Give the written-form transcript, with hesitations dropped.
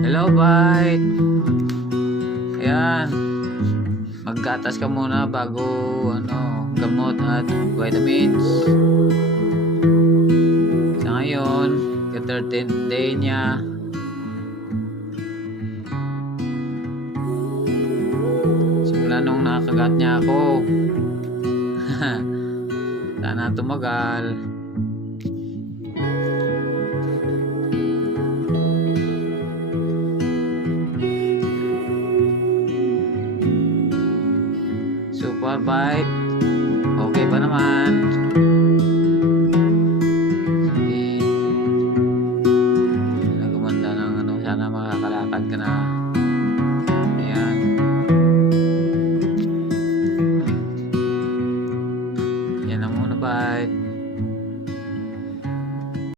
Hello, Bite. Ayan. Maggatas ka muna bago gamot at vitamins. Sa ngayon, 13th day niya. Simula nung nakagat niya ako. Sana tumagal.